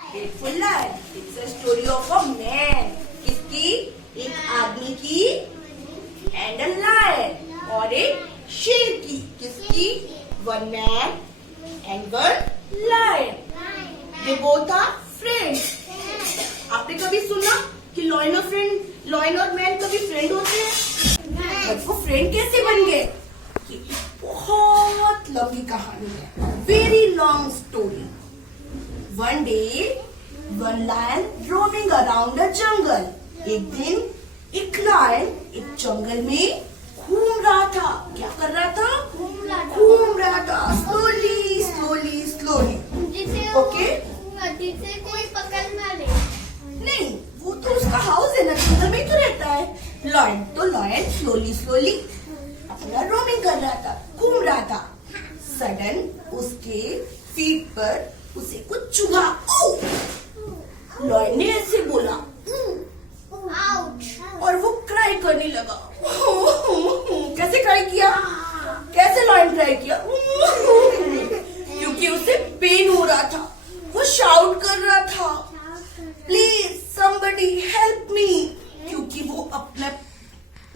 Grateful lion it's a story of a man. किसकी? एक आदमी की एंड अ लायन और एक शेर की। किसकी? One man and one lion. They both are friends. आपने कभी सुना कि लॉयन और मैन कभी फ्रेंड होते हैं? बट वो फ्रेंड कैसे बन गए? ये बहुत लंबी कहानी है, very long story. One day, one lion roaming around the jungle. एक दिन एक लायन एक जंगल में घूम रहा था। क्या कर रहा था? घूम रहा था स्लोली स्लोली स्लोली। ओके, जिसे कोई पकड़ ना ले। नहीं, वो तो उसका हाउस है ना, जंगल में तो रहता है लायन स्लोली स्लोली अपना रोमिंग कर रहा था, घूम रहा था। सडन उसके फीट पर उसे कुछ चुभा। लॉयन ने ऐसे बोला और वो क्राई करने लगा। कैसे क्राई किया? कैसे लॉयन क्राई किया? क्योंकि उसे पेन हो रहा था। वो शाउट कर रहा था, प्लीज समबडी हेल्प मी। क्योंकि वो अपने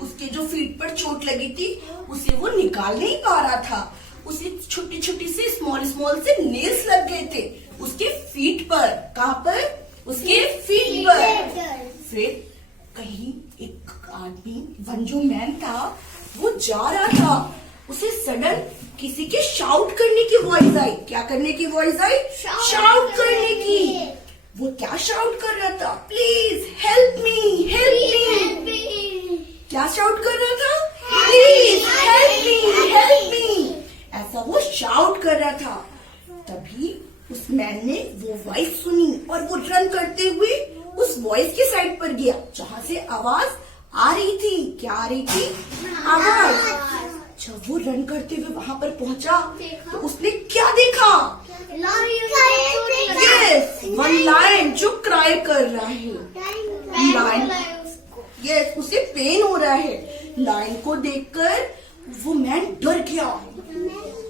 उसके जो फीट पर चोट लगी थी उसे वो निकाल नहीं पा रहा था। उसे छोटी छोटी से स्मॉल से नेल्स लग गए थे उसके फीट पर। कहाँ पर? उसके फीट पर। फिर कहीं एक आदमी, वन जो मैन था, वो जा रहा था। उसे सडन किसी के शाउट करने की वॉइस आई। क्या करने की वॉइस आई? शाउट करने की। वो क्या शाउट कर रहा था? Please help me, help me. क्या शाउट कर रहा था? Please help me, help me. ऐसा वो शाउट कर रहा था। तभी उस मैन ने वो वॉइस सुनी और वो रन करते हुए उस वॉइस के साइड पर गया जहां से आवाज आ रही थी। क्या आ रही थी? आवाज। जब वो रन करते हुए वहां पर पहुंचा तो उसने क्या देखा? यस, वन लायन जो क्राई कर रहा है। लायन, यस, उसे पेन हो रहा है। लायन को देखकर वो मैन डर गया।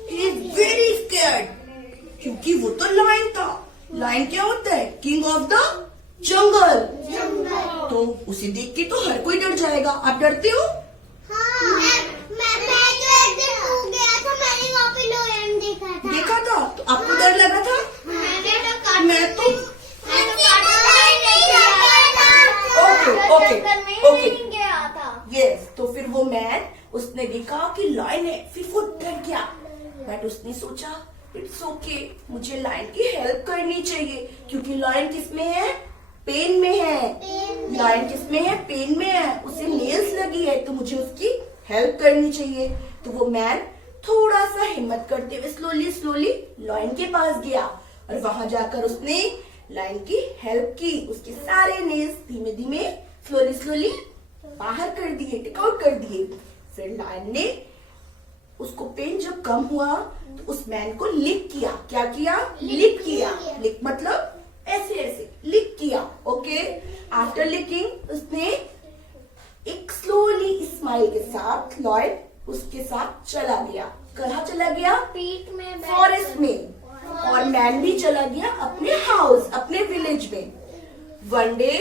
He is very scared, क्योंकि वो तो लायन था। लायन क्या होता है? King of the jungle. तो उसे देख के तो हर कोई डर जाएगा। आप डरते हो? मैं जो एक दिन सो गया था, मैंने वहाँ पे लायन देखा था तो आपको डर लगा था? मैं तो ओके यस। तो फिर वो मैन, उसने देखा कि लायन है, फिर वो डर गया। बट उसने सोचा इट्स ओके, मुझे लायन की हेल्प करनी चाहिए। क्योंकि लायन किसमें है? पेन में है। लायन किसमें है? पेन में है। उसे नेल्स लगी है, तो मुझे उसकी हेल्प करनी चाहिए। तो वो मैन थोड़ा सा हिम्मत करते हुए स्लोली स्लोली लायन के पास गया और वहां जाकर उसने लायन की हेल्प की। उसके सारे नेल्स धीमे धीमे स्लोली स्लोली बाहर कर दिए, टेक आउट कर दिए। फिर लायन ने उसको पेन जब कम हुआ तो उस मैन को लिक किया। क्या किया? लिक किया। लिक मतलब ऐसे ऐसे लिक किया। ओके, आफ्टर लिकिंग उसने एक स्लोली स्माइल के साथ लॉयन उसके साथ चला गया। कहाँ चला गया? पीठ में, फॉरेस्ट में। और मैन भी चला गया अपने हाउस, अपने विलेज में। वन डे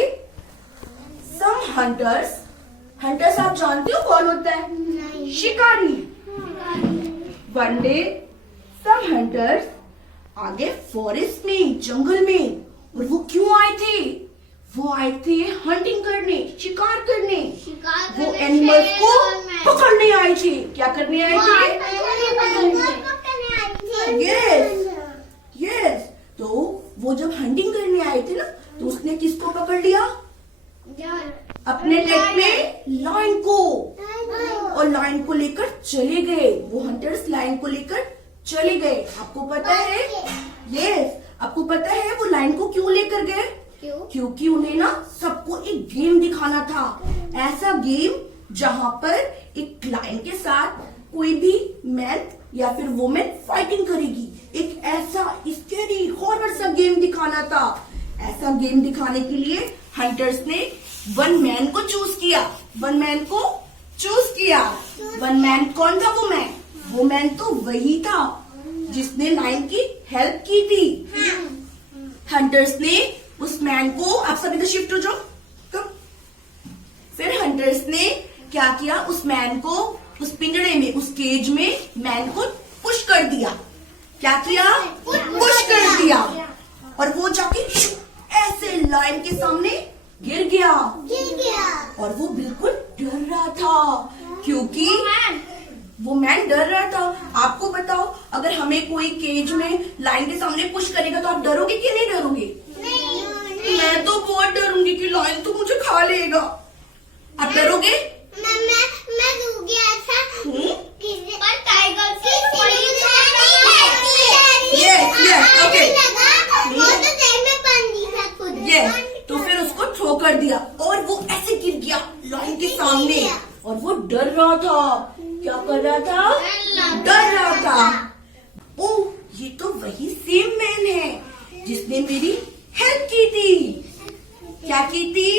सम हंटर्स आप जानते हो कौन होता है? शिकारी। वन डे सम हंटर्स आ गए फॉरेस्ट में, जंगल में। और वो क्यों आए थे? वो आए थे हंटिंग करने, शिकार करने। वो एनिमल्स को पकड़ने आए थे। क्या करने आए थे? यस। तो वो जब हंटिंग करने आए थे ना, तो उसने किसको पकड़ लिया? अपने लेग में लायन को। और लायन को लेकर चले गए। वो हंटर्स लायन को लेकर चले गए। आपको पता है? यस, आपको पता है वो लायन को क्यों लेकर गए? क्योंकि उन्हें ना सबको एक गेम दिखाना था। ऐसा गेम जहां पर एक लायन के साथ कोई भी मैन या फिर वुमेन फाइटिंग करेगी। एक ऐसा स्कैरी हॉरर सा गेम दिखाना था। ऐसा गेम दिखाने के लिए हंटर्स ने वन मैन को चूज किया। वन मैन कौन था? वो मैन तो वही था जिसने लायन की हेल्प की थी। हंटर्स ने उस मैन को, आप सभी तो शिफ्ट हो जाओ, कम। फिर हंटर्स ने क्या किया, उस मैन को उस पिंजरे में, उस केज में मैन को पुश कर दिया। क्या किया? पुश कर दिया। और वो जाके ऐसे लायन के सामने गिर गया। और वो बिल्कुल डर रहा था, क्योंकि वो मैन डर रहा था। आपको बताओ, अगर हमें कोई केज में लाइन के सामने पुश करेगा तो आप डरोगे कि नहीं डरोगे? मैं तो बहुत डरूंगी कि लाइन तो मुझे खा लेगा। आप डरोगे? मैं डूब गया था। पर टाइगर ओके, वो तो तेल में पानी था खुद। तो फिर उसको ठोकर दिया और वो ऐसे गिर गया लाइन के सामने। और वो डर रहा था। क्या कर रहा था? डर रहा था। ओह, ये तो वही सेम मैन है जिसने मेरी हेल्प की थी। क्या की थी?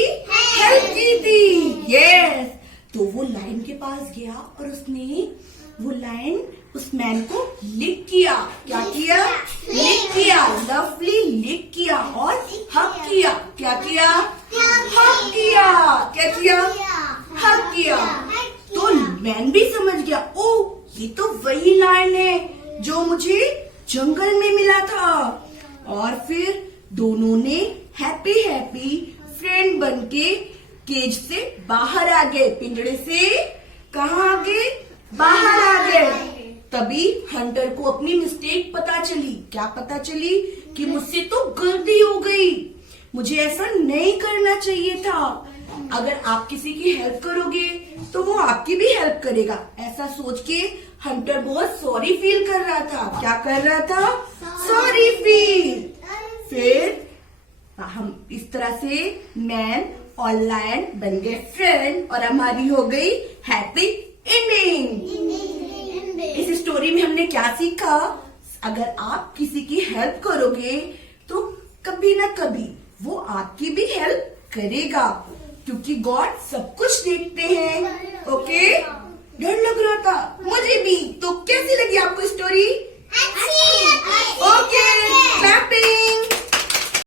हेल्प की थी। यस। तो वो लाइन के पास गया और उसने वो लाइन उस मैन को लिक किया। क्या किया? लिक किया, लवली लिक किया और हग किया। क्या किया? हग किया। क्या किया? हग किया। तो मैन भी समझ गया, ओह, ये तो वही लाइन है जो मुझे जंगल में मिला था। और फिर दोनों ने हैप्पी हैप्पी फ्रेंड बनके केज से बाहर आ गए। पिंजरे से कहाँ आ गए? बाहर आ गए। तभी हंटर को अपनी मिस्टेक पता चली। क्या पता चली? कि मुझसे तो गलती हो गई, मुझे ऐसा नहीं करना चाहिए था। अगर आप किसी की हेल्प करोगे तो वो आपकी भी हेल्प करेगा। ऐसा सोच के हंटर बहुत सॉरी फील कर रहा था। क्या कर रहा था? Sorry feel. फिर हम इस तरह से मैन और लायन बन गए फ्रेंड और हमारी हो गई हैप्पी एंडिंग। इस स्टोरी में हमने क्या सीखा? अगर आप किसी की हेल्प करोगे तो कभी ना कभी वो आपकी भी हेल्प करेगा, क्योंकि गॉड सब कुछ देखते हैं। ओके, डर लग रहा था मुझे भी। तो कैसी लगी आपको स्टोरी?